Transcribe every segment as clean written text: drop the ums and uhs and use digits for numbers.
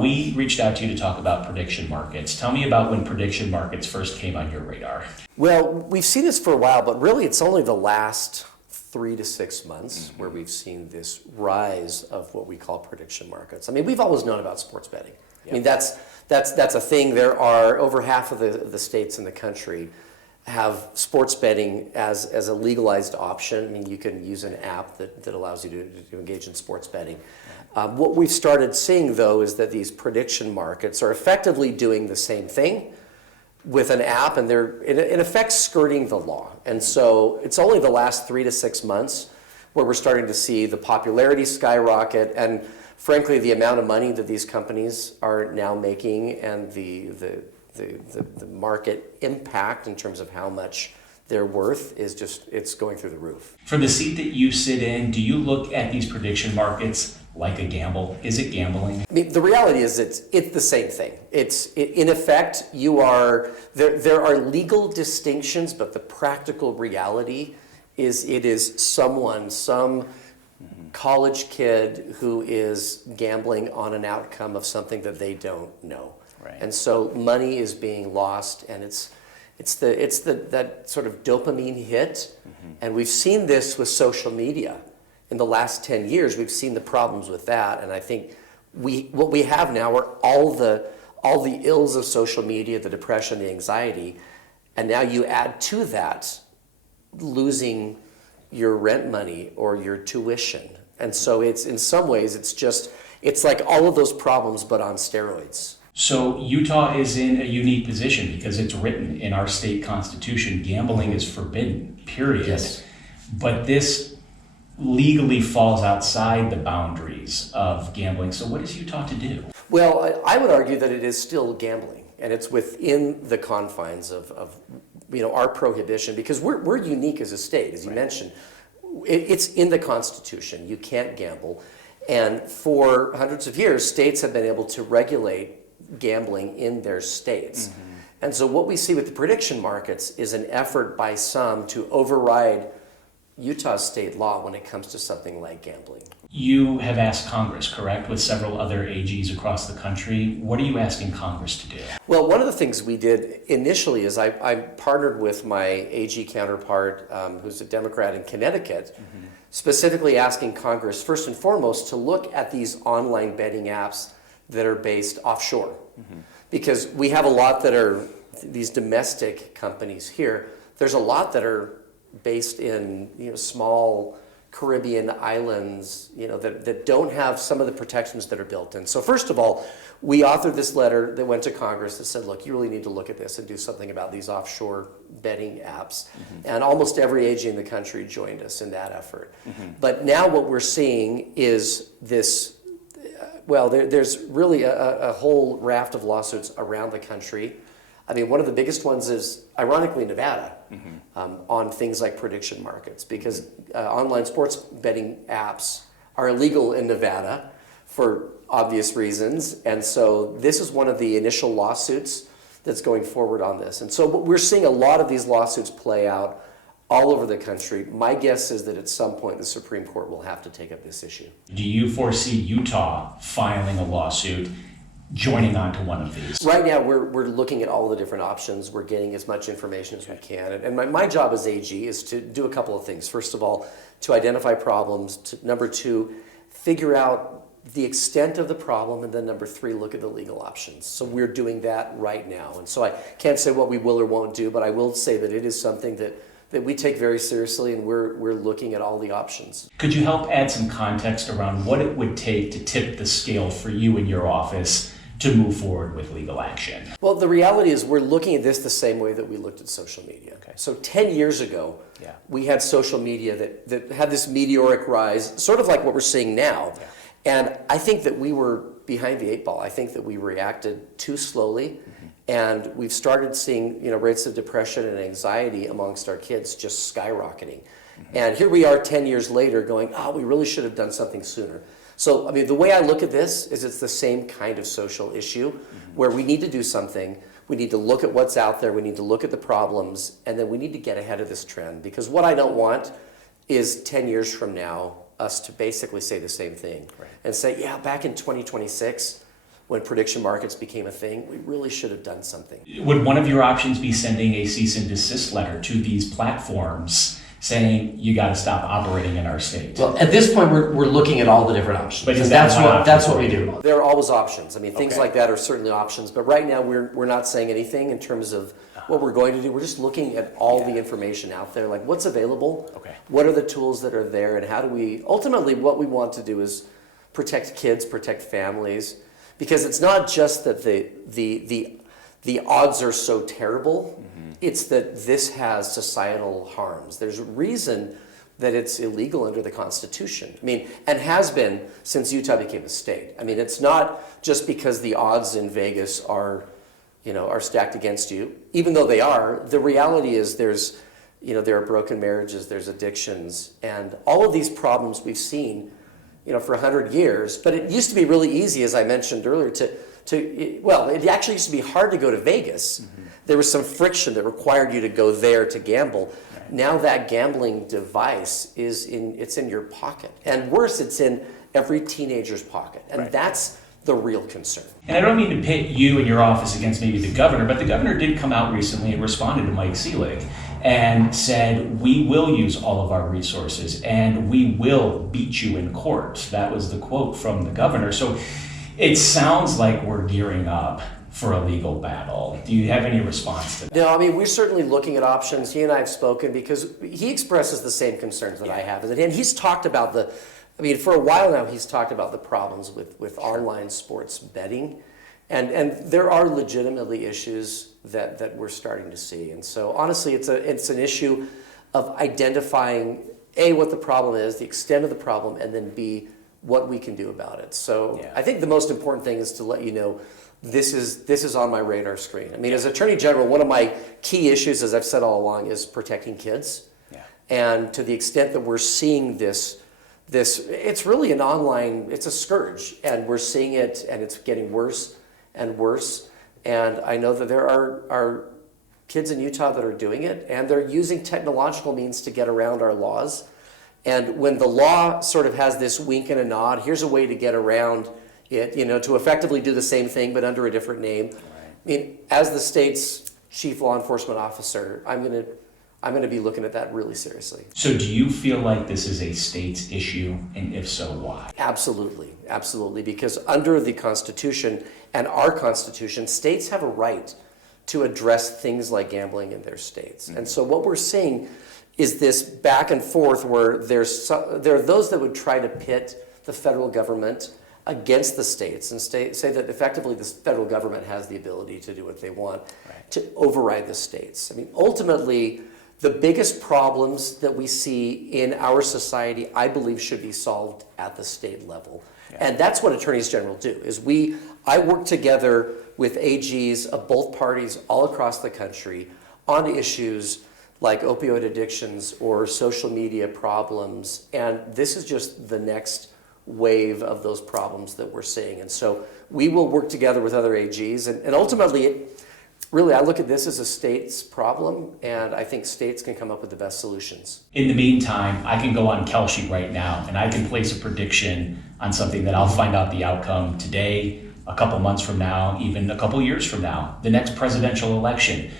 We reached out to you to talk about prediction markets. Tell me about when prediction markets first came on your radar. Well, we've seen this for a while, but really it's only the last 3 to 6 months where we've seen this rise of what we call prediction markets. I mean, we've always known about sports betting. Yep. I mean, that's a thing. There are over half of the states in the country have sports betting as a legalized option. I mean, you can use an app that allows you to engage in sports betting. What we've started seeing, though, is that these prediction markets are effectively doing the same thing with an app, and they're in effect skirting the law. And so it's only the last 3 to 6 months where we're starting to see the popularity skyrocket, and frankly, the amount of money that these companies are now making and the market impact in terms of how much they're worth is just, it's going through the roof. From the seat that you sit in, do you look at these prediction markets like a gamble? Is it gambling? I mean, the reality is it's the same thing. In effect, there are legal distinctions, but the practical reality is it is some college kid who is gambling on an outcome of something that they don't know. Right. And so money is being lost, and it's that sort of dopamine hit. And we've seen this with social media. In the last 10 years, we've seen the problems with that, and I think what we have now are all the ills of social media, the depression, the anxiety, and now you add to that losing your rent money or your tuition. And so it's, in some ways, it's like all of those problems but on steroids. So Utah is in a unique position because it's written in our state constitution, gambling is forbidden, period. Yes. But this legally falls outside the boundaries of gambling. So what is Utah to do? Well, I would argue that it is still gambling, and it's within the confines of our prohibition, because we're unique as a state, as you mentioned. It's in the Constitution. You can't gamble. And for hundreds of years, states have been able to regulate gambling in their states. And so what we see with the prediction markets is an effort by some to override Utah's state law when it comes to something like gambling. You have asked Congress, correct, with several other AGs across the country. What are you asking Congress to do? Well, one of the things we did initially is I partnered with my AG counterpart, who's a Democrat in Connecticut, specifically asking Congress, first and foremost, to look at these online betting apps that are based offshore. Because we have a lot that are these domestic companies here. There's a lot that are based in small Caribbean islands, that don't have some of the protections that are built in. So first of all, we authored this letter that went to Congress that said, look, you really need to look at this and do something about these offshore betting apps. And almost every AG in the country joined us in that effort. But now what we're seeing is this, there's really a whole raft of lawsuits around the country. I mean, one of the biggest ones is, ironically, Nevada, on things like prediction markets, because online sports betting apps are illegal in Nevada for obvious reasons. And so this is one of the initial lawsuits that's going forward on this. And so we're seeing a lot of these lawsuits play out all over the country. My guess is that at some point the Supreme Court will have to take up this issue. Do you foresee Utah filing a lawsuit, joining onto one of these? Right now, we're looking at all the different options. We're getting as much information as we can. And my job as AG is to do a couple of things. First of all, to identify problems. Number two, figure out the extent of the problem. And then number three, look at the legal options. So we're doing that right now. And so I can't say what we will or won't do, but I will say that it is something that we take very seriously, and we're looking at all the options. Could you help add some context around what it would take to tip the scale for you in your office to move forward with legal action? Well, the reality is we're looking at this the same way that we looked at social media. Okay. So 10 years ago, we had social media that had this meteoric rise, sort of like what we're seeing now. Yeah. And I think that we were behind the eight ball. I think that we reacted too slowly. And we've started seeing rates of depression and anxiety amongst our kids just skyrocketing. And here we are 10 years later going, we really should have done something sooner. So, I mean, the way I look at this is it's the same kind of social issue where we need to do something. We need to look at what's out there. We need to look at the problems. And then we need to get ahead of this trend. Because what I don't want is 10 years from now us to basically say the same thing. Right. And say, back in 2026, when prediction markets became a thing, we really should have done something. Would one of your options be sending a cease and desist letter to these platforms saying you got to stop operating in our state? Well, at this point, we're looking at all the different options. But is that's that one option that's what for we you? do. There are always options. I mean, things Okay. like that are certainly options. But right now, we're not saying anything in terms of what we're going to do. We're just looking at all the information out there, like what's available, Okay. what are the tools that are there, and how do we ultimately what we want to do is protect kids, protect families, because it's not just that the odds are so terrible. It's that this has societal harms. There's a reason that it's illegal under the Constitution. I mean, and has been since Utah became a state. I mean, it's not just because the odds in Vegas are stacked against you, even though they are. The reality is there are broken marriages, there's addictions, and all of these problems we've seen, for 100 years. But it used to be really easy, as I mentioned earlier, it actually used to be hard to go to Vegas. There was some friction that required you to go there to gamble. Right. Now that gambling device it's in your pocket. And worse, it's in every teenager's pocket. And that's the real concern. And I don't mean to pit you and your office against maybe the governor, but the governor did come out recently and responded to Mike Seelig and said, we will use all of our resources and we will beat you in court. That was the quote from the governor. So it sounds like we're gearing up for a legal battle. Do you have any response to that? No, I mean, we're certainly looking at options. He and I have spoken because he expresses the same concerns that I have. And he's talked about for a while now, he's talked about the problems with online sports betting. And there are legitimately issues that we're starting to see. And so honestly, it's an issue of identifying, A, what the problem is, the extent of the problem, and then B, what we can do about it. So I think the most important thing is to let you know this is on my radar screen. I mean, as Attorney General, one of my key issues, as I've said all along, is protecting kids. Yeah. And to the extent that we're seeing this, it's really it's a scourge, and we're seeing it, and it's getting worse and worse. And I know that there are kids in Utah that are doing it, and they're using technological means to get around our laws. And when the law sort of has this wink and a nod, here's a way to get around it, to effectively do the same thing but under a different name. Right. I mean, as the state's chief law enforcement officer, I'm going to be looking at that really seriously. So do you feel like this is a state's issue, and if so, why? Absolutely, because under the Constitution and our Constitution, states have a right to address things like gambling in their states. And so what we're seeing is this back and forth where there are those that would try to pit the federal government against the states and say that effectively the federal government has the ability to do what they want, to override the states. I mean, ultimately, the biggest problems that we see in our society, I believe, should be solved at the state level. Yeah. And that's what attorneys general do, I work together with AGs of both parties all across the country on issues like opioid addictions or social media problems. And this is just the next wave of those problems that we're seeing. And so we will work together with other AGs. And ultimately, I look at this as a state's problem, and I think states can come up with the best solutions. In the meantime, I can go on Kelsey right now, and I can place a prediction on something that I'll find out the outcome today, a couple months from now, even a couple years from now, the next presidential election.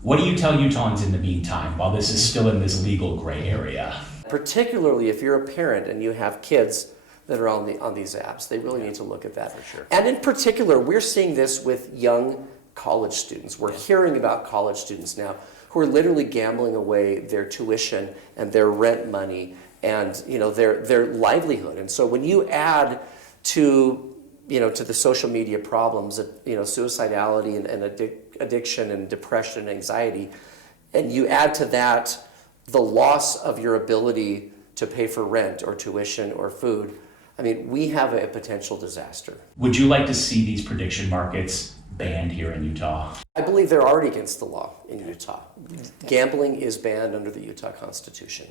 What do you tell Utahns in the meantime while this is still in this legal gray area? Particularly if you're a parent and you have kids that are on these apps, they really need to look at that. For sure. And in particular, we're seeing this with young college students. We're hearing about college students now who are literally gambling away their tuition and their rent money and their livelihood. And so when you add to the social media problems, suicidality and addiction and depression and anxiety, and you add to that the loss of your ability to pay for rent or tuition or food, I mean, we have a potential disaster. Would you like to see these prediction markets banned here in Utah? I believe they're already against the law in Utah. Gambling is banned under the Utah Constitution.